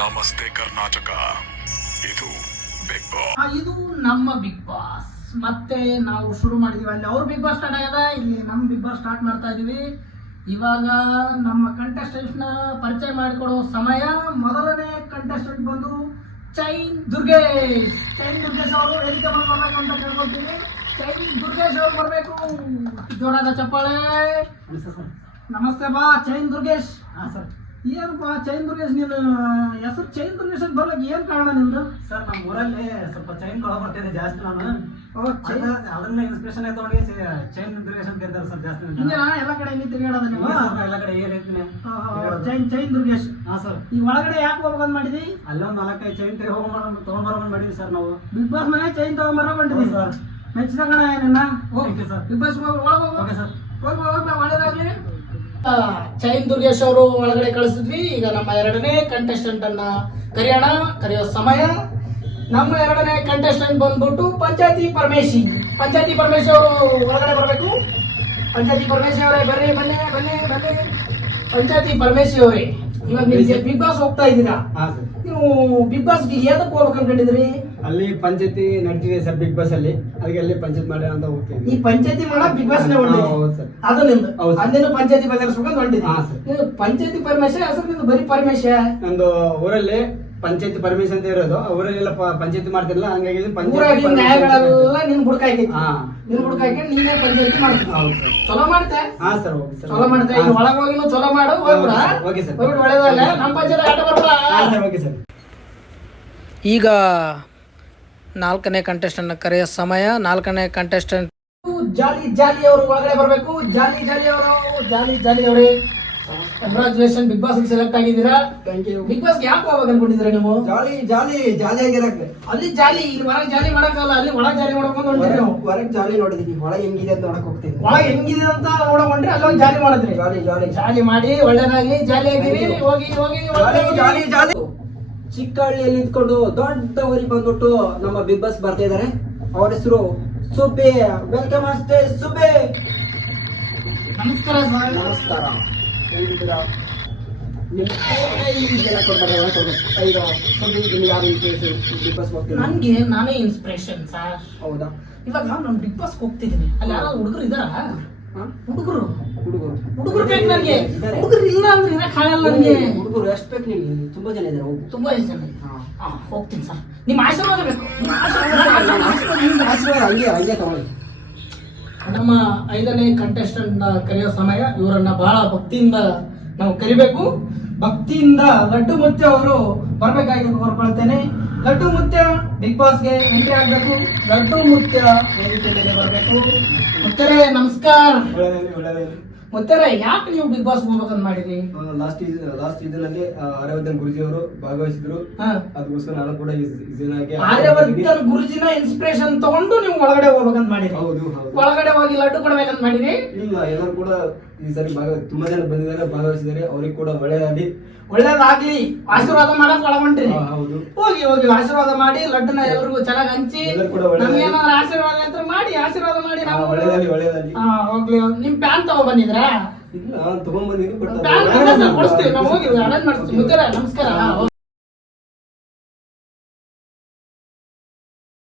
ನಮಸ್ತೆ ಕರ್ನಾಟಕ. ಇದು big boss. ಇದು ನಮ್ಮ ಬಿಗ್ ಬಾಸ್. ಮತ್ತೆ ನಾವು ಶುರು ಮಾಡಿದೀವಿ. ಅಲ್ಲಿ ಅವ್ರ ಬಿಗ್ ಬಾಸ್ ಸ್ಟಾರ್ಟ್ ಆಗ್ಯದ, ಇಲ್ಲಿ ನಮ್ಮ ಬಿಗ್ ಬಾಸ್ ಸ್ಟಾರ್ಟ್ ಮಾಡ್ತಾ ಇದೀವಿ. ಇವಾಗ ನಮ್ಮ ಕಂಟೆಸ್ಟೆಂಟ್ ನ ಪರಿಚಯ ಮಾಡಿಕೊಡೋ ಸಮಯ. ಮೊದಲನೇ ಕಂಟೆಸ್ಟೆಂಟ್ ಬಂದು ಚೈನ್ ದುರ್ಗೇಶ್. ಚೈನ್ ದುರ್ಗೇಶ್ ಅವರು ವೇದಿಕೆ ಮೇಲೆ ಬರ್ಬೇಕು ಅಂತ ಕೇಳ್ಕೊಳ್ತೀವಿ. ಚೈನ್ ದುರ್ಗೇಶ್ ಅವರು ಬರ್ಬೇಕು. ಜೋರಾದ ಚಪ್ಪಾಳೆ. ನಮಸ್ತೆ ಬಾ ಚೈನ್ ದುರ್ಗೇಶ್. ಏನಪ್ಪಾ ಚೈನ್ ದುರ್ಗೇಶ್, ನೀನು ಹೆಸರು ಚೈನ್ ದುರ್ಗೇಶ್ ಅಂತ ಬರ್ಲಿಕ್ಕೆ ಏನ್ ಕಾರಣ ನಿಮ್ದು? ಸರ್ ನಮ್ಮ ಊರಲ್ಲಿ ಸ್ವಲ್ಪ ಚೈನ್ ಕೊಳ ಬರ್ತಿದೆ ಜಾಸ್ತಿ. ನಾನು ಅದನ್ನ ಇನ್ಸ್ಪಿರೇಷನ್ ತಗೊಂಡು ಚೈನ್ ದುರ್ಗೇಶ್ ಅಂತ ಕರೀತಾರೆ ಸರ್ ಜಾಸ್ತಿ. ಎಲ್ಲ ಕಡೆ ಹಿಂಗೆ ತಿರುಗಾಡೋದ ನೀವು? ಎಲ್ಲ ಕಡೆ ಏನ್ ಹೇಳ್ತೀನಿ ಚೈನ್ ದುರ್ಗೇಶ್. ಹಾ ಸರ್. ಈ ಒಳಗಡೆ ಯಾಕೆ ಹೋಗ್ಬೇಕಂತ ಮಾಡಿದಿ? ಅಲ್ಲೊಂದು 4-5 ಚೈನ್ ತಗೊಂಡ್ಬರೋಣ ಮಾಡಿದ್ವಿ ಸರ್ ನಾವು. ಬಿಗ್ ಬಾಸ್ ಮನೆ ಚೈನ್ ತಗೊಂಡ್ಬರೋ ಬಂದಿದ್ದೀವಿ ಸರ್. ಮೆಚ್ಚಿದ ಕಣ ಏನ ಸರ್. ಬಿಗ್ ಬಾಸ್ ಒಳಗೆ ಓಕೆ ಸರ್. ಹೋಗಿ ಒಳ್ಳೇದಾಗ್ಲಿ. ಚೈನ್ ದುರ್ಗೇಶ್ ಅವರು ಒಳಗಡೆ ಕಳಿಸಿದ್ವಿ. ಈಗ ನಮ್ಮ ಎರಡನೇ ಕಂಟೆಸ್ಟೆಂಟ್ ಅನ್ನ ಕರೆಯೋ ಸಮಯ. ನಮ್ಮ ಎರಡನೇ ಕಂಟೆಸ್ಟೆಂಟ್ ಬಂದ್ಬಿಟ್ಟು ಪಂಚಾಯತಿ ಪರಮೇಶಿ. ಪಂಚಾಯತಿ ಪರಮೇಶಿ ಅವರು ಒಳಗಡೆ ಬರಬೇಕು. ಪಂಚಾಯತಿ ಪರಮೇಶಿ ಅವರೇ ಬರ್ರಿ, ಬನ್ನಿ ಬನ್ನಿ ಬನ್ನಿ. ಪಂಚಾಯತಿ ಪರಮೇಶಿ ಅವರೇ, ಇವಾಗ ನೀವು ಬಿಗ್ ಬಾಸ್ ಹೋಗ್ತಾ ಇದ್ದೀರಾ. ನೀವು ಬಿಗ್ ಬಾಸ್ ಏದಕ್ಕೆ ಹೋಗ್ಬೇಕು ಅನ್ಕೊಂಡಿದ್ರಿ? ಅಲ್ಲಿ ಪಂಚಾಯತಿ ನಡೀತಿದೆ ಸರ್ ಬಿಗ್ ಬಾಸ್ ಅಲ್ಲಿ. ಅದಕ್ಕೆ ಅಲ್ಲಿ ಪಂಚಾಯತ್ ಮಾಡಿ ಅಂತ ಹೋಗ್ತೀವಿ. ಈ ಪಂಚಾಯತಿ ಮಾಡಕ್ ಬಿಗ್ ಬಾಸ್ ಅದು ನಿಮ್ದು. ಅಲ್ಲಿಂದ ಪಂಚಾಯತಿ ಬದಲಿಸ್ಬೇಕು ಹೊಂಟಿದ್ವಿ. ಪಂಚಾಯತಿ ಪರಮೇಶ ಹೆಸರು ನಿಮ್ದು ಬರೀ ಪರಮೇಶ. ನಂದು ಊರಲ್ಲಿ ಪಂಚಾಯತಿ ಪರಮೇಶ್ ಅಂತ ಇರೋದು. ಊರಲ್ಲೆಲ್ಲ ಪಂಚಾಯತಿ ಮಾಡ್ತಿಲ್ಲ, ಹಂಗಾಗಿ ನ್ಯಾಯಗಳೆಲ್ಲ ನಿನ್ ಬುಡಕಾಯ್ತಿ. ನಿನ್ ಬುಡಕಾಯ್ಕೆ ನೀನೇ ಪಂಚಾಯತಿ ಮಾಡ್ತೀನಿ. ಚಲೋ ಮಾಡ್ತೆ. ಹಾ ಸರ್. ಚಲೋ ಮಾಡ್ತೆ. ಒಳಗೆ ಹೋಗಿ ಚಲೋ ಮಾಡು. ಹೋಗ್ಬಿಡ. Okay sir. ಹೋಗ್ಬಿಟ್ಟು ಒಳ್ಳೇದಲ್ಲ. ನಮ್ಮ ಪಂಚಾಯತಿ ಆಟ ಬರ್ಬಾ. Okay sir. ಈಗ ನಾಲ್ಕನೇ ಕಂಟೆಸ್ಟೆಂಟ್ ಕರೆಯೋ ಸಮಯ. ನಾಲ್ಕನೇ ಕಂಟೆಸ್ಟೆಂಟ್ ಜಾಲಿ ಅವರು ಒಳಗಡೆ ಬರಬೇಕು. ಜಾಲಿ ಅವರೇ, ಕಂಗ್ರಾಚುಲೇಷನ್, ಬಿಗ್ ಬಾಸ್ ಸೆಲೆಕ್ಟ್ ಆಗಿದ್ದೀರಾ. Thank you. ಬಿಗ್ ಬಾಸ್ ಯಾಕೆ ಹೋಗ್ಬೇಕು ಅನ್ಕೊಂಡಿದ್ದೀರಾ ನೀವು? ಜಾಲಿ ಆಗಿರಕ್ಕೆ. ಅಲ್ಲಿ ಜಾಲಿ, ಇಲ್ಲಿ ಹೊರಗೆ ಜಾಲಿ ಮಾಡಕ್ಕಲ್ಲ, ಅಲ್ಲಿ ಒಳಗೆ ಜಾಲಿ ಮಾಡ್ಕೊಂಡು ಹೊಂಟ್ರಿ ನೀವು. ಹೊರಗೆ ಜಾಲಿ ನೋಡಿದೀನಿ, ಒಳಗೆ ಹೆಂಗಿದೆ ಅಂತ ನೋಡಕ್ ಹೋಗ್ತೀನಿ. ಒಳಗೆ ಹೆಂಗಿದೆ ಅಂತ ನೋಡಕೊಂಡ್ರಿ, ಅಲ್ಲೊಂದು ಜಾಲಿ ಮಾಡಿದ್ರಿ. ಜಾಲಿ ಮಾಡಿ ಒಳ್ಳೇದಾಗ್ಲಿ. ಜಾಲಿ ಆಗಿರಿ. ಹೋಗಿ ಜಾಲಿ. ಚಿಕ್ಕಹಳ್ಳಿಯಲ್ಲಿ ಇದ್ಕೊಂಡು ದೊಡ್ಡ ಊರಿಗೆ ಬಂದ್ಬಿಟ್ಟು ನಮ್ಮ ಬಿಗ್ ಬಾಸ್ ಬರ್ತಾ ಇದಾರೆ. ಅವ್ರ ಹೆಸರು ಸುಬ್ಬೆ. ವೆಲ್ಕಮ್ ಅಷ್ಟೇ ಸುಬ್ಬೆ. ನಮಸ್ಕಾರ ಸರ್. ನಮಸ್ಕಾರ. ಹೇಗಿದ್ದೀರಾ? ನನ್ಗೆ ನಾನೇ ಇನ್ಸ್ಪಿರೇಷನ್ ಸರ್. ಹೌದಾ? ಇವಾಗ ನಾನು ಬಿಗ್ ಬಾಸ್ ಹೋಗ್ತಿದ್ದೀನಿ. ಅಲ್ಲಿ ಯಾರಾದ್ರು ಹುಡುಗರು ಇದಾರ? ಹುಡುಗರು ಬೇಕು ನನಗೆ. ಹುಡುಗರು ಇಲ್ಲ ಅಂದ್ರೆ ಇರಕ್ ಆಗಲ್ಲ ನನಗೆ. ಹುಡುಗರು ಎಷ್ಟು ಬೇಕು ನಿಮ್ಗೆ? ತುಂಬಾ ಜನ ಇದಾರೆ. ತುಂಬಾ ಜನ. ಹೋಗ್ತೀನಿ ಸರ್. ನಿಮ್ಮ ಆಶೀರ್ವಾದ ಬೇಕು. ಆಶೀರ್ವಾದ ಹಂಗೆ ತಗೊಳ್ಳಿ. ನಮ್ಮ 5ನೇ ಕಂಟೆಸ್ಟೆಂಟ್ ಕರೆಯೋ ಸಮಯ. ಇವರನ್ನ ಬಹಳ ಭಕ್ತಿಯಿಂದ ನಾವು ಕರಿಬೇಕು. ಭಕ್ತಿಯಿಂದ ಲಡ್ಡು ಮುತ್ಯ ಅವರು ಬರ್ಬೇಕಾಗಿ ಕೋರ್ಕೊಳ್ತೇನೆ. ಲಡ್ಡು ಮುತ್ಯ ಬಿಗ್ ಬಾಸ್ಗೆ ಎಂಟ್ರಿ ಆಗ್ಬೇಕು. ಲಡ್ಡು ಮುತ್ಯ ವೇದಿಕೆ ಮೇಲೆ ಬರಬೇಕು. ಮುತ್ತರೆ ನಮಸ್ಕಾರ. ಮುತ್ತರೆ, ಯಾಕೆ ನೀವು ಬಿಗ್ ಬಾಸ್ ಹೋಗ್ಬೇಕಂತ ಮಾಡಿದ್ರಿ? ಲಾಸ್ಟ್ ಇದರಲ್ಲಿ ಆರ್ಯವರ್ಧನ್ ಗುರುಜಿ ಅವರು ಭಾಗವಹಿಸಿದ್ರು. ಅದಕ್ಕೋಸ್ಕರ ನಾನು ಕೂಡ ಆರ್ಯವರ್ಧನ್ ಗುರುಜಿನ ಇನ್ಸ್ಪಿರೇಷನ್ ತಗೊಂಡು ನೀವು ಒಳಗಡೆ ಹೋಗ್ಬೇಕಂತ ಮಾಡಿದ್ರಿ. ಒಳಗಡೆ ಹೋಗಿ ಲಡ್ಡು ಕೊಡ್ಬೇಕಂತ ಮಾಡಿದ್ರಿ? ಇಲ್ಲ, ಎಲ್ಲರೂ ಕೂಡ ಈ ಸರಿ ತುಂಬಾ ಜನ ಬಂದಿದ್ದಾರೆ, ಭಾಗವಹಿಸಿದ್ದಾರೆ. ಅವ್ರಿಗೆ ಕೂಡ ಒಳ್ಳೇದಾಗ್ಲಿ. ಆಶೀರ್ವಾದ ಮಾಡಕ್ ಒಳಗೊಂಡ್ರಿ. ಹೋಗಿ ಆಶೀರ್ವಾದ ಮಾಡಿ ಲಡ್ಡನ್ನ ಎಲ್ರಿಗೂ ಚೆನ್ನಾಗಿ ಹಂಚಿ. ನಮ್ಗೇನಾದ್ರು ಆಶೀರ್ವಾದ ಅಂತ ಮಾಡಿ ಆಶೀರ್ವಾದ ಮಾಡಿ. ನಾವು ಹೋಗ್ಲಿ. ನಿಮ್ ಪ್ಯಾನ್ ತಗೋ ಬಂದಿದ್ರಾ? ಇಲ್ಲ, ತಗೊಂಡ್ ಬಂದಿದ್ದೀನಿ. ಕೊಡಿಸ್ತೀವಿ ನಾವು. ಹೋಗಿ ಅರೇಂಜ್ ಮಾಡಿಸ್ತೀವಿ. ನಮಸ್ಕಾರ.